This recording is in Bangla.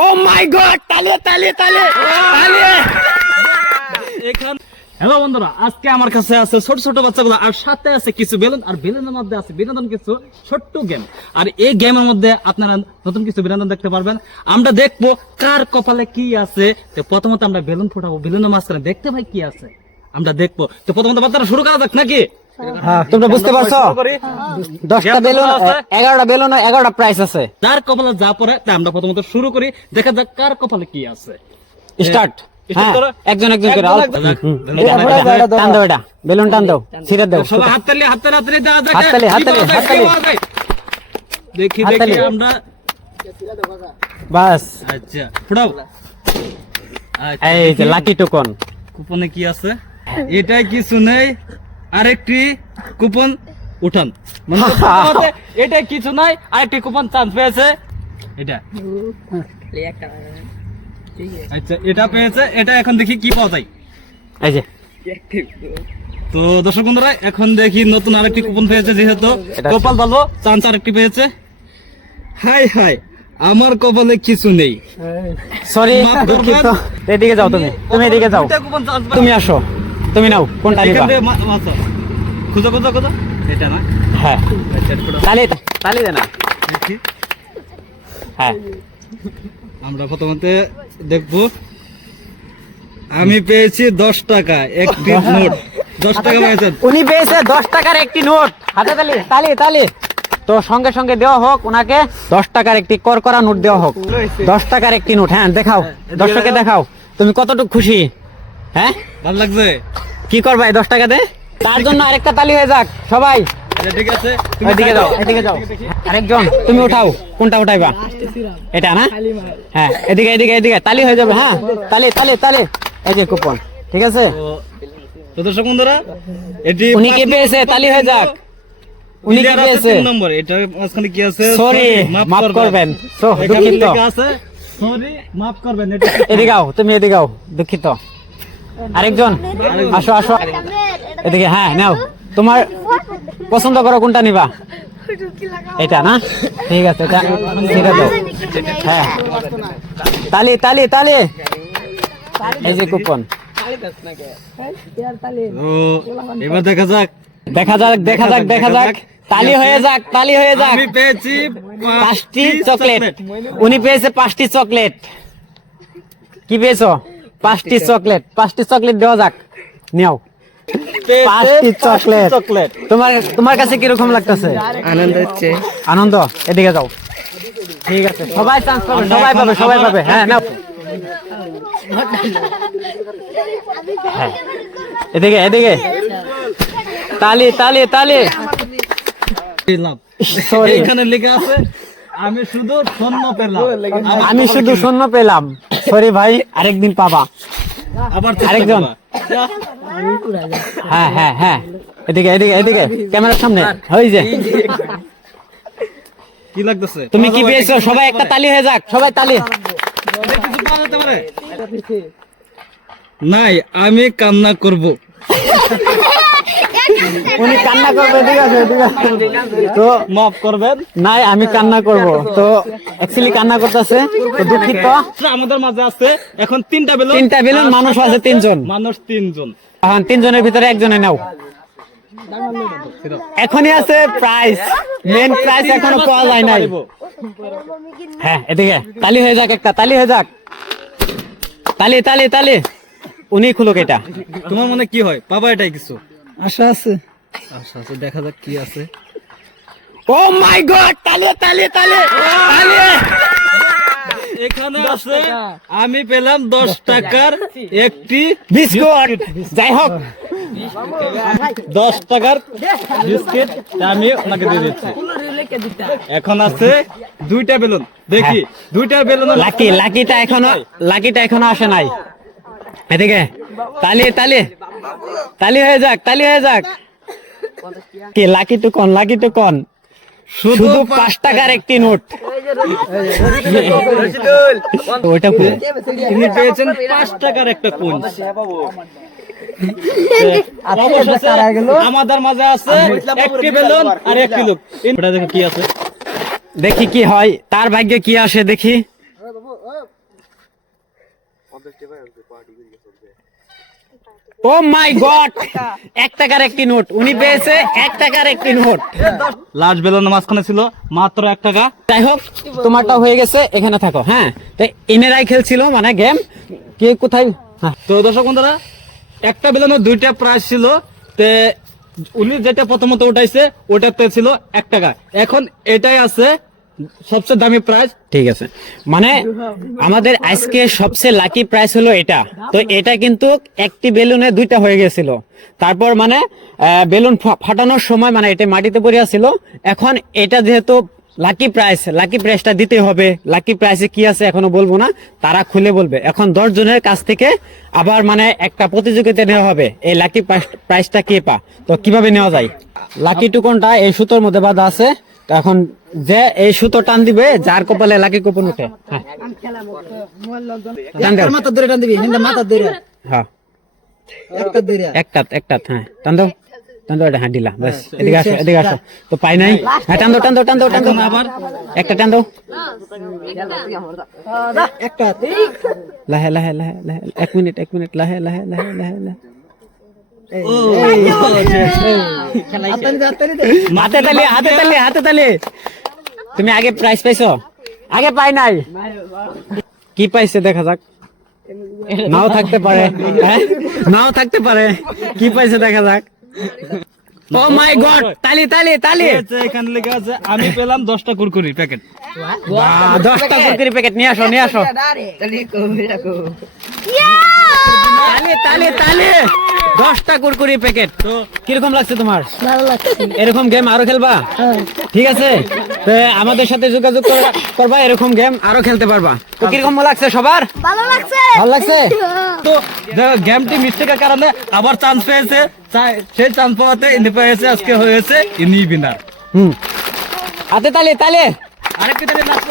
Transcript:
ও মাই গড, তালে তালে তালে তালে। এখন হ্যালো বন্ধুরা, আজকে আমার কাছে আছে ছোট ছোট বাচ্চাগুলো, আর সাথে আছে কিছু বেলুন, আর বেলুনের মধ্যে আছে বিনোদন কিছু ছোট্ট গেম। আর এই গেমের মধ্যে আপনারা নতুন কিছু বিনোদন দেখতে পারবেন। আমরা দেখবো কার কপালে কি আছে। তো প্রথমত আমরা বেলুন ফোটাবো, বেলুনের মাঝখানে দেখতে ভাই কি আছে আমরা দেখবো। তো প্রথমত বাচ্চারা শুরু করা যাক নাকি? হ্যাঁ, তোমরা বুঝতে পারছো? 10টা বেলুন, 11টা বেলুন, 11টা প্রাইস আছে। তার কপালে যা পড়ে তা আমরা প্রথমত শুরু করি, দেখা যাক কার কপালে কি আছে। স্টার্ট। হ্যাঁ, একজন একজন করে টান দাও, এটা বেলুন টান দাও, ছিঁড়ে দাও। সবাই হাততালি হাততালি হাততালি দেওয়া যাক। হাততালি, হাততালি, হাততালি। দেখি হাততালি। দেখি আমরা। বাস, আচ্ছা ফুটাও। আচ্ছা, এই যে লাকি টোকন। কুপনে কি আছে? এটাই কিছু নেই, আরেকটি কুপন উঠান। মানে প্রথমতে এটাই কিছু নাই, আরেকটি কুপন চান্স পেয়েছে এটা। আচ্ছা, এটা পেয়েছে, এটা এখন দেখি কি পাওয়া যায়। এই যে তো দর্শক বন্ধুরা, এখন দেখি নতুন আরেকটি কুপন পেয়েছে, যেহেতু কপাল ভালো চান্স আরেকটি পেয়েছে। হাই হাই, আমার কপালে কিছু নেই। সরি, দুঃখিত। এদিকে যাও, তুমি তুমি এদিকে যাও, দুইটা কুপন চান্স তুমি আসো, তুমি নাও, কোনটা নিবা? খুঁজো খুঁজো খুঁজো, এটা না? হ্যাঁ, আচ্ছা, ফুটাও। তালি তালি দে না। দেখি। হ্যাঁ, আমরা প্রথমতে দেখবো। আমি পেয়েছি 10 টাকা একটি নোট। 10 টাকা পেয়েছেন। উনি পেয়েছে 10 টাকার একটি নোট। হাতে তালি তালি তালি। তো সঙ্গে সঙ্গে দেওয়া হোক ওনাকে 10 টাকার একটি করকরা নোট দেওয়া হোক। 10 টাকার একটি নোট। হ্যাঁ, দেখাও, দর্শককে দেখাও তুমি কতটুকু খুশি। হ্যাঁ, ভালো লাগছে? কি করবা এই 10 টাকাতে? তার জন্য আরেকটা তালি হয়ে যাক সবাই। আচ্ছা, ঠিক আছে, এদিকে যাও, এদিকে যাও। আরেকজন তুমি উঠাও, কোনটা উঠাইবা? এটা না? হ্যাঁ, এদিকে এদিকে এদিকে তালি হয়ে যাবে। হ্যাঁ, তালি তালি তালি। এই যে কুপন, ঠিক আছে। তো দর্শক বন্ধুরা, এটি উনি কি পেয়েছে? তালি হয়ে যাক। উনি কি পেয়েছে? 3 নম্বর। এটা মাঝখানে কি আছে? সরি, মাফ করবেন। সো এখানে দুঃখিত। লেখা আছে সরি, মাফ করবেন। এটা এদিকে আও, তুমি এদিকে আও, দুঃখিত। আরেকজন আসো আসো এদিকে। হ্যাঁ, নাও, তোমার পছন্দ করো, কোনটা নিবা? এটা না? ঠিক আছে, এটা ছেড়ে দাও। হ্যাঁ, তালি তালি তালি। এই যে কুপন। তো এবার দেখা যাক। দেখা যাক দেখা যাক দেখা যাক। তালি হয়ে যাক, তালি হয়ে যাক। আমি পেয়েছি 5টি চকলেট। উনি পেয়েছে 5টি চকলেট। কি পেয়েছো? 5টি চকলেট। 5টি চকলেট দেওয়া যাক, নিও। 5টি চকলেট। তোমার কাছে কিরকম লাগতেছে? আনন্দ হচ্ছে। আনন্দ। এদিকে যাও, ঠিক আছে। সবাই চান্স পাবে, সবাই পাবে, সবাই পাবে। হ্যাঁ, নাও। হ্যাঁ, এদিকে এদিকে। তালি তালি তালি। পেলাম। সরি, এখানে লেখা আছে আমি শুধু শূন্য পেলাম। আমি শুধু শূন্য পেলাম। সরি ভাই, আরেকদিন পাবা। আবার চেষ্টা আরেকজন। করবা। হ্যাঁ হ্যাঁ হ্যাঁ, এদিকে এদিকে এদিকে, ক্যামেরার সামনে। ওই যে কি লাগতেছে? তুমি কি পেয়েছো? সবাই একটা তালি হয়ে যাক, সবাই তালি। কিছু পাওয়া যেতে পারে? নাই, আমি কান্না করব। উনি কান্না করবে, ঠিক আছে ঠিক আছে। তো মাফ করবেন। নাই, আমি কান্না করব। তো অ্যাকচুয়ালি কান্না করতেছে, তো দুঃখিত। আমাদের মাঝে আছে এখন 3টা বেলুন। 3টা বেলুন, মানুষ আছে 3 জন। মানুষ 3 জন। এখন 3 জনের ভিতরে একজনে নাও। এখনই আছে প্রাইস, মেন প্রাইস এখনো পাওয়া যায় নাই। হ্যাঁ, এদিকে তালি হয়ে যাক, একটা তালি হয়ে যাক। তালি তালি তালি। উনি খুলুক এটা। তোমার মনে কি হয় বাবা? এটাই কিছু আশা আছে। আচ্ছা আচ্ছা, দেখা যাক কি আছে। ও মাই গড, তালি তালি তালি তালি। এখানে আছে আমি পেলাম 10 টাকার একটি বিস্কুট। যাই হোক, 10 টাকার বিস্কিট আমি ওনাকে দিয়ে দিচ্ছি। এখন আছে 2টা বেলুন। দেখি 2টা বেলুন। লাকিটা এখনো আসে নাই। এদিকে তালি তালি তালি হয়ে যাক, তালি হয়ে যাক। কি লাকি টু কন? শুধু 5 টাকার একটি নোট। ওইটা তিনি পেয়েছেন 5 টাকার একটা কোন। আমাদের মাঝে আছে একটি বেলুন আর একটি লোক। এটা দেখো কি আছে, দেখি কি হয়, তার ভাগ্যে কি আসে দেখি। ও মাই গড, 1 টাকার একটি নোট উনি পেয়েছে, 1 টাকার একটি নোট। লাস্ট বেলুনের মাঝখানে ছিল মাত্র 1 টাকা। যাই হোক, তোমারটা হয়ে গেছে, এখানে থাকো। হ্যাঁ, তো ইনেরাই খেলছিল মানে গেম, কে কোথায়। হ্যাঁ, তো দর্শক বন্ধুরা, একটা বেলুনের 2টা প্রাইস ছিল, তে উনি যেটা প্রথমত উঠাইছে ওটাতে ছিল 1 টাকা। এখন এটাই আছে সবচেয়ে দামি প্রাইস। ঠিক আছে, মানে আমাদের আজকে সবচেয়ে লাকি প্রাইস হলো এটা। তো এটা কিন্তু একটি বেলুনে 2টা হয়ে গেছিল, তারপর মানে বেলুন ফাটানোর সময় মানে এটা মাটিতে পড়ে ছিল। এখন এটা যেহেতু লাকি প্রাইসটা দিতে হবে। লাকি প্রাইসে কি আছে এখনো বলবো না, তারা খুলে বলবে। এখন 10 জনের কাছ থেকে আবার মানে একটা প্রতিযোগিতা নেওয়া হবে, এই লাকি প্রাইসটা কে পা। তো কিভাবে নেওয়া যায়, লাকি টুকনটা এই সুতোর মধ্যে বাঁধা আছে। তো এখন যে এই সুতো টান দিবে, যার কপালে লাকি কুপন উঠে। হ্যাঁ, টান দাও। মাথা ধরে টান দিবি, হিন্দা মাথা ধরে হ্যাঁ, একটা ধরে একটা হ্যাঁ, টান দাও এটা। হ্যাঁ, দিলা, বাস। এদিকে আসো। তো পাই নাই। হ্যাঁ, টান দাও আবার একটা টান দাও। একটা লাহে 1 মিনিট লাহে। হাতে তালি। তুমি আগে প্রাইজ পাইছো? আগে পাই নাই। কি পাইছে দেখা যাক। নাও থাকতে পারে, হ্যাঁ, নাও থাকতে পারে। কি পাইছে দেখা যাক। ও মাই গড, তালি। এখানে লেখা আছে আমি পেলাম 10টা কুরকুরি প্যাকেট। 10টা কুরকুরি প্যাকেট নিয়ে আসো। তালি 10টা কুরকুরি প্যাকেট। তো কিরকম লাগছে তোমার? ভালো লাগছে। এরকম গেম আরো খেলবা? ঠিক আছে, তো আমাদের সাথে যোগাযোগ করবা, এরকম গেম আরো খেলতে পারবা। তো কিরকম লাগছে সবার? ভালো লাগছে। তো গেমটি মিস্টেকের কারণে আবার চান্স পেয়েছে, সেই চান্স পাওয়াতে ইনি পেয়েছে, আজকে হয়েছে ইনি বিনার। হাতে তালি। আরেকটি তালি লাস্ট